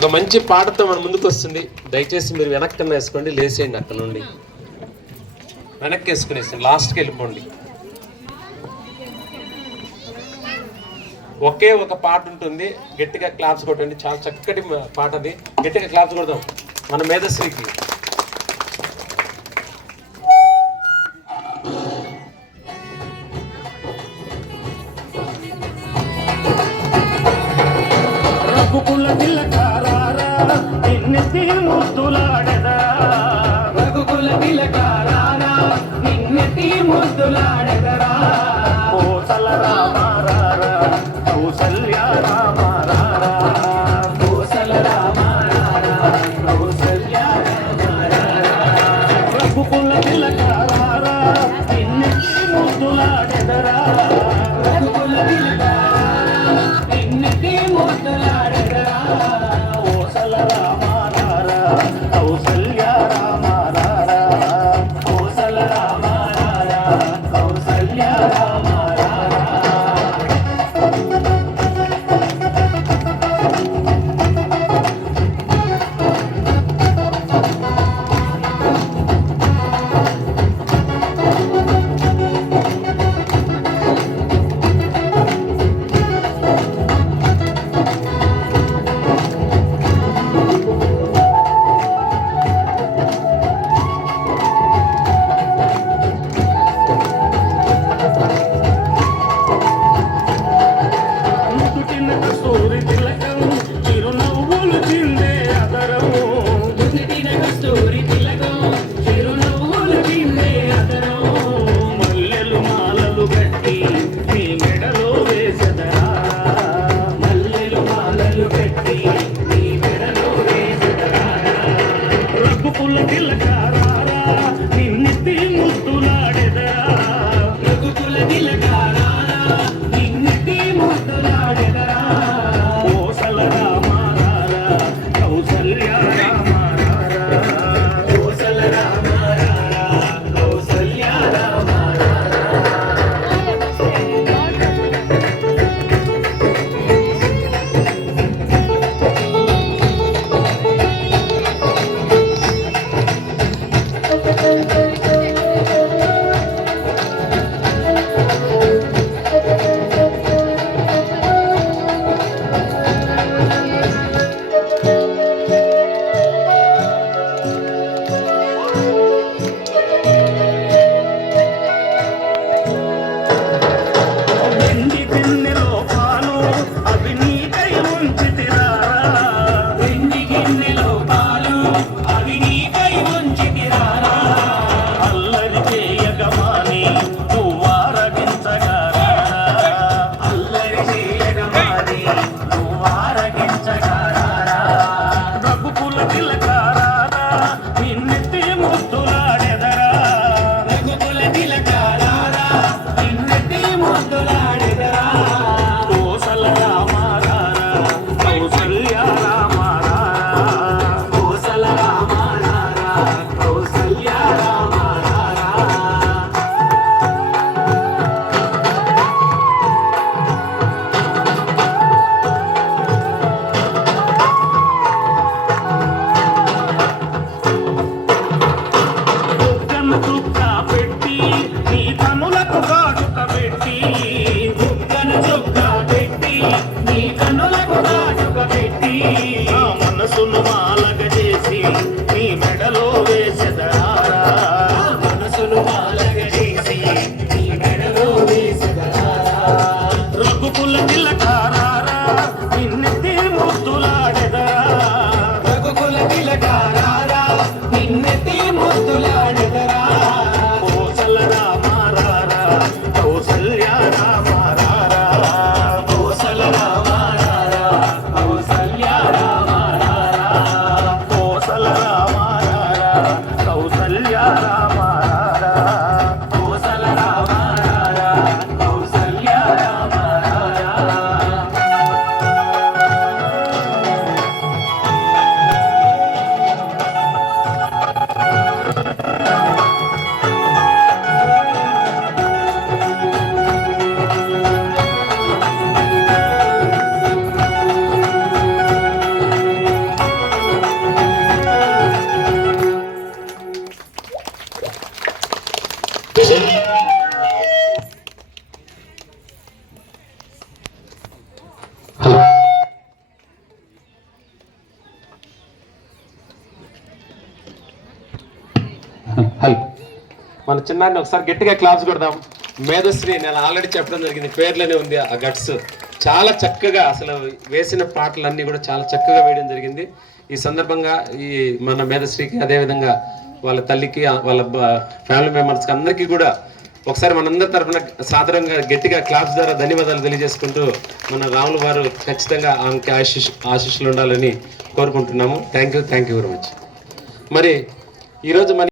ఒక మంచి పాటతో మన ముందుకు వస్తుంది. దయచేసి మీరు వెనక్కన్నా వేసుకోండి, లేసేయండి. అక్కడ నుండి వెనక్కి వేసుకునేసి లాస్ట్కి వెళ్ళిపోండి. ఒకే ఒక పాట ఉంటుంది, గట్టిగా క్లాప్స్ కొట్టండి. చాలా చక్కటి పాట అది, గట్టిగా క్లాప్స్ కొడదాం మన మేధశ్రీకి. రఘుకుల తిలకారారా నిన్నెత్తి ముద్దులాడెదరా, రఘుకుల తిలకారారా నిన్నెత్తి ముద్దులాడెదరా. కోసల రామారారా కౌసల్య రామారారా, కోసల రామారారా కౌసల్య రామారారా. రఘుకుల తిలకారారా నిన్నెత్తి ముద్దులాడెదరా, రఘుకుల తిలకారారా నిన్నెత్తి ముద్దులాడెదరా. కోసల రామారారా కౌసల్య రామారారా, కోసల రామారారా కౌసల్య రామారారా. కోసల మన చిన్నాన్ని ఒకసారి గట్టిగా క్లాప్స్ కొడదాం. మేధశ్రీ నేను ఆల్రెడీ చెప్పడం జరిగింది, పేర్లోనే ఉంది ఆ గట్స్. చాలా చక్కగా అసలు వేసిన పాటలన్నీ కూడా చాలా చక్కగా వేయడం జరిగింది. ఈ సందర్భంగా ఈ మన మేధశ్రీకి, అదేవిధంగా వాళ్ళ తల్లికి, వాళ్ళ ఫ్యామిలీ మెంబర్స్కి అందరికీ కూడా ఒకసారి మనందరి తరఫున సాధారణంగా గట్టిగా క్లాప్స్ ద్వారా ధన్యవాదాలు తెలియజేసుకుంటూ మన రాములు వారు ఖచ్చితంగా ఆమెకి ఆశీస్సులు ఉండాలని కోరుకుంటున్నాము. Thank you very much. మరి ఈరోజు మన